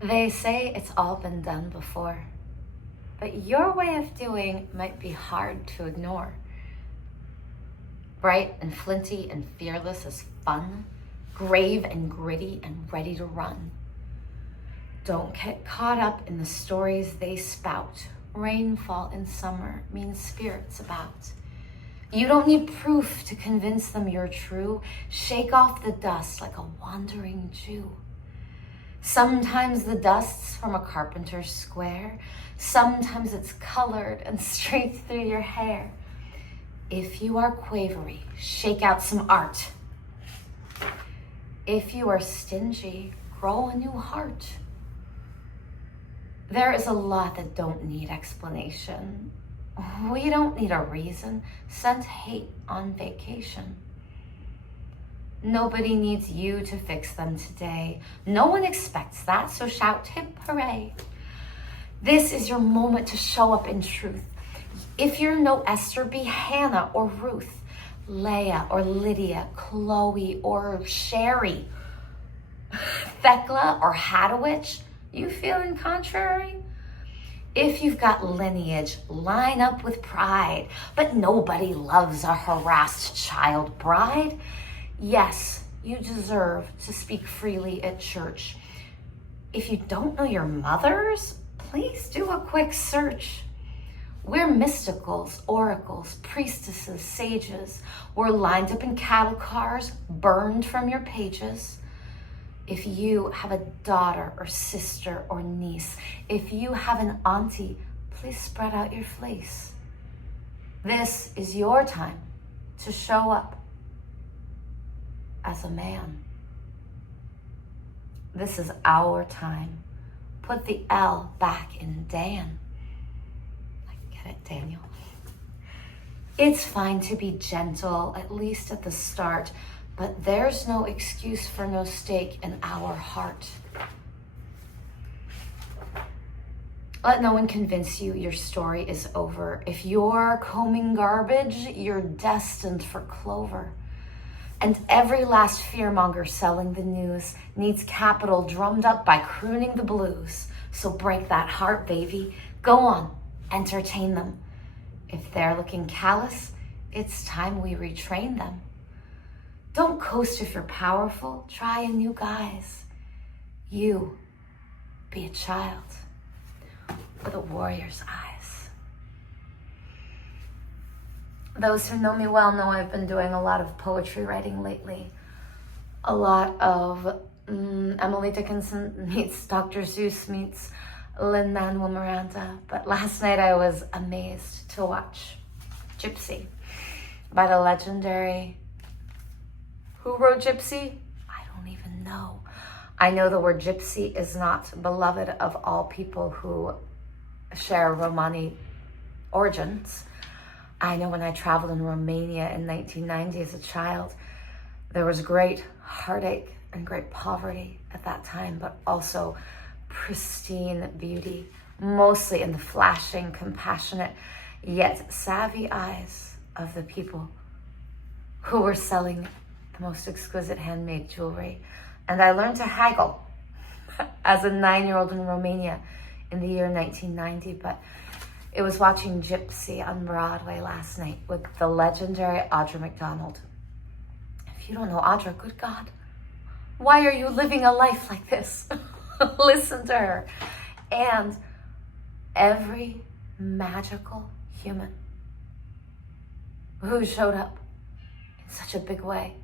They say it's all been done before, but your way of doing might be hard to ignore. Bright and flinty and fearless as fun, grave and gritty and ready to run. Don't get caught up in the stories they spout. Rainfall in summer means spirits about. You don't need proof to convince them you're true. Shake off the dust like a wandering Jew. Sometimes the dust's from a carpenter's square. Sometimes it's colored and straight through your hair. If you are quavery, shake out some art. If you are stingy, grow a new heart. There is a lot that don't need explanation. We don't need a reason. Send hate on vacation. Nobody needs you to fix them today. No one expects that, so shout hip hooray. This is your moment to show up in truth. If you're no Esther, be Hannah or Ruth, Leah or Lydia, Chloe or Sherry, Thecla or Hadowich. You feeling contrary? If you've got lineage, line up with pride, but nobody loves a harassed child bride. Yes, you deserve to speak freely at church. If you don't know your mothers, please do a quick search. We're mysticals, oracles, priestesses, sages. We're lined up in cattle cars, burned from your pages. If you have a daughter or sister or niece, if you have an auntie, please spread out your fleece. This is your time to show up as a man. This is our time. Put the L back in Dan. Get it, Daniel? It's fine to be gentle, at least at the start, but there's no excuse for no stake in our heart. Let no one convince you your story is over. If you're combing garbage, you're destined for clover. And every last fearmonger selling the news needs capital drummed up by crooning the blues. So break that heart, baby. Go on, entertain them. If they're looking callous, it's time we retrain them. Don't coast if you're powerful. Try a new guise. You be a child with a warrior's eyes. Those who know me well know I've been doing a lot of poetry writing lately. A lot of Emily Dickinson meets Dr. Seuss meets Lin-Manuel Miranda. But last night I was amazed to watch Gypsy by the legendary... Who wrote Gypsy? I don't even know. I know the word gypsy is not beloved of all people who share Romani origins. I know when I traveled in Romania in 1990 as a child, there was great heartache and great poverty at that time, but also pristine beauty, mostly in the flashing, compassionate, yet savvy eyes of the people who were selling the most exquisite handmade jewelry. And I learned to haggle as a 9-year-old in Romania in the year 1990, but it was watching Gypsy on Broadway last night with the legendary Audra MacDonald. If you don't know Audra, good God, why are you living a life like this? Listen to her. And every magical human who showed up in such a big way,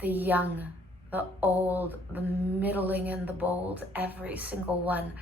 the young, the old, the middling, and the bold, every single one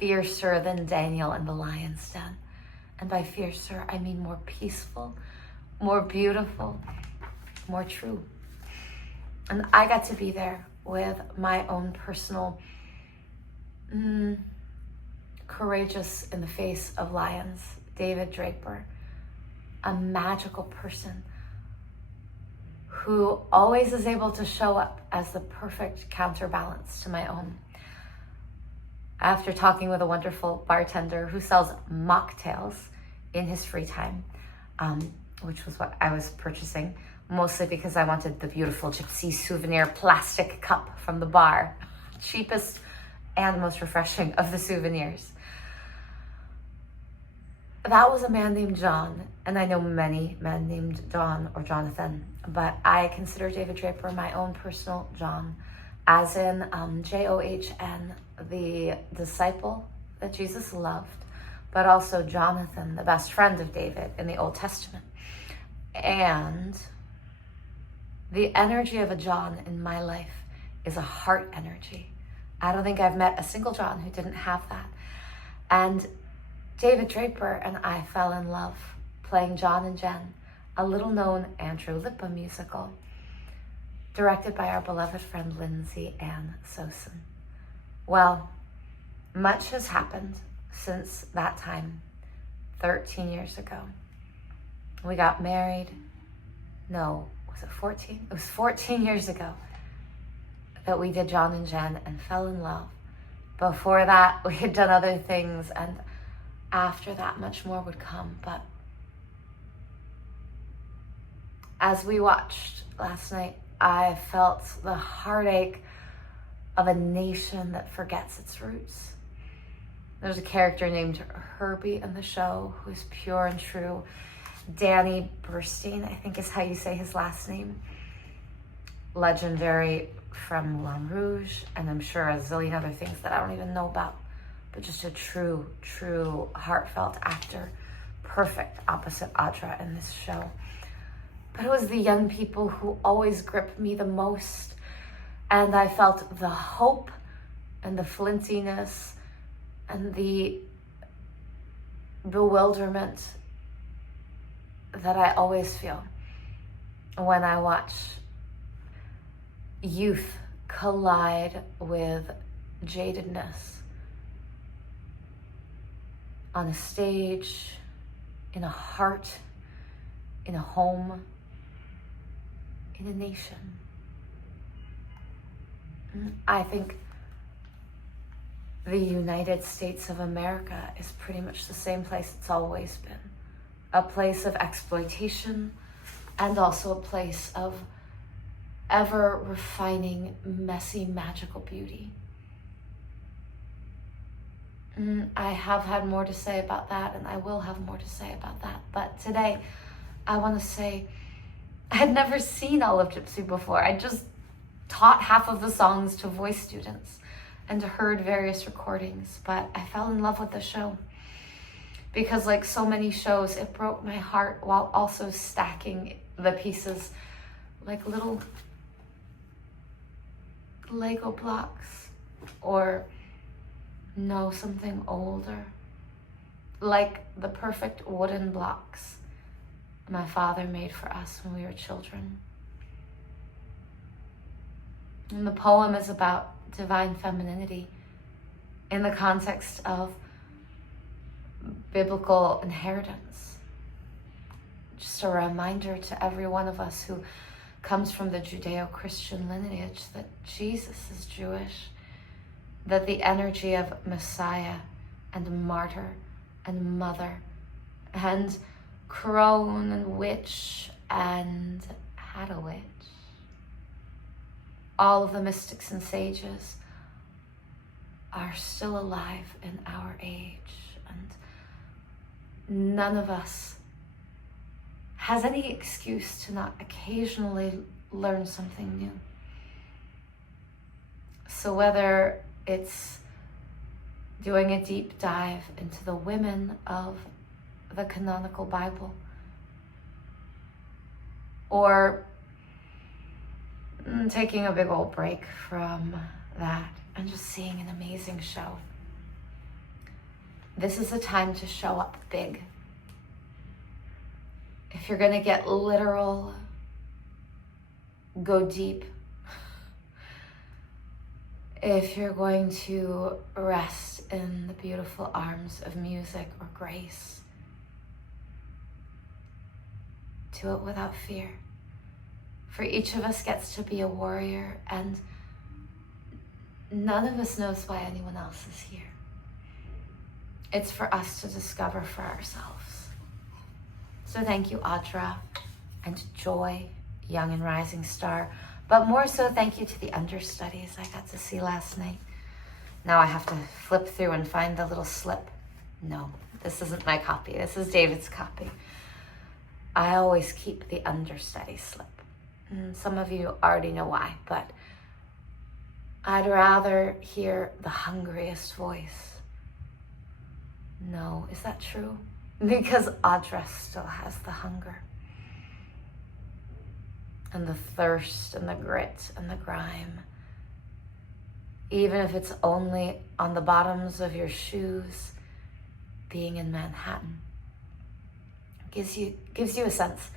fiercer than Daniel in the lion's den. And by fiercer, I mean more peaceful, more beautiful, more true. And I got to be there with my own personal courageous in the face of lions, David Draper, a magical person who always is able to show up as the perfect counterbalance to my own. After talking with a wonderful bartender who sells mocktails in his free time, which was what I was purchasing, mostly because I wanted the beautiful Gypsy souvenir plastic cup from the bar, cheapest and most refreshing of the souvenirs. That was a man named John, and I know many men named John or Jonathan, but I consider David Draper my own personal John, as in John, the disciple that Jesus loved, but also Jonathan, the best friend of David in the Old Testament. And the energy of a John in my life is a heart energy. I don't think I've met a single John who didn't have that. And David Draper and I fell in love playing John and Jen, a little-known Andrew Lippa musical, directed by our beloved friend Lindsay Ann Seussian. Well, much has happened since that time, 13 years ago. We got married. No, was it 14? It was 14 years ago that we did John and Jen and fell in love. Before that, we had done other things, and after that, much more would come. But as we watched last night, I felt the heartache of a nation that forgets its roots. There's a character named Herbie in the show who is pure and true. Danny Burstein, I think is how you say his last name. Legendary from Moulin Rouge, and I'm sure a zillion other things that I don't even know about. But just a true, heartfelt actor. Perfect opposite Audra in this show. But it was the young people who always gripped me the most. And I felt the hope and the flintiness and the bewilderment that I always feel when I watch youth collide with jadedness on a stage, in a heart, in a home, in a nation. I think the United States of America is pretty much the same place it's always been. A place of exploitation and also a place of ever refining, messy, magical beauty. I have had more to say about that, and I will have more to say about that. But today, I want to say, I had never seen all of Gypsy before. I just taught half of the songs to voice students and heard various recordings, but I fell in love with the show. Because like so many shows, it broke my heart while also stacking the pieces like little Lego blocks, or no, something older, like the perfect wooden blocks my father made for us when we were children. And the poem is about divine femininity in the context of biblical inheritance. Just a reminder to every one of us who comes from the Judeo-Christian lineage that Jesus is Jewish, that the energy of Messiah and martyr and mother and crone and witch and had a witch, all of the mystics and sages are still alive in our age, and none of us has any excuse to not occasionally learn something new. So whether it's doing a deep dive into the women of the canonical Bible, or taking a big old break from that and just seeing an amazing show, this is a time to show up big. If you're gonna get literal, go deep. If you're going to rest in the beautiful arms of music or grace, do it without fear. For each of us gets to be a warrior, and none of us knows why anyone else is here. It's for us to discover for ourselves. So thank you, Audra and Joy, young and rising star. But more so, thank you to the understudies I got to see last night. Now I have to flip through and find the little slip. No, this isn't my copy. This is David's copy. I always keep the understudy slip. Some of you already know why, but I'd rather hear the hungriest voice. No, is that true? Because Audra still has the hunger and the thirst and the grit and the grime. Even if it's only on the bottoms of your shoes, being in Manhattan gives you a sense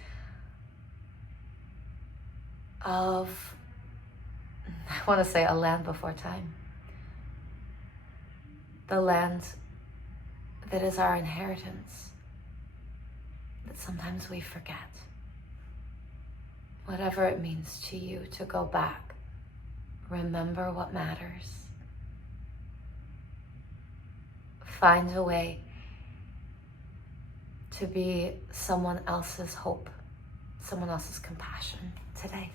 of, I want to say, a land before time. The land that is our inheritance, that sometimes we forget. Whatever it means to you to go back, remember what matters. Find a way to be someone else's hope, someone else's compassion today.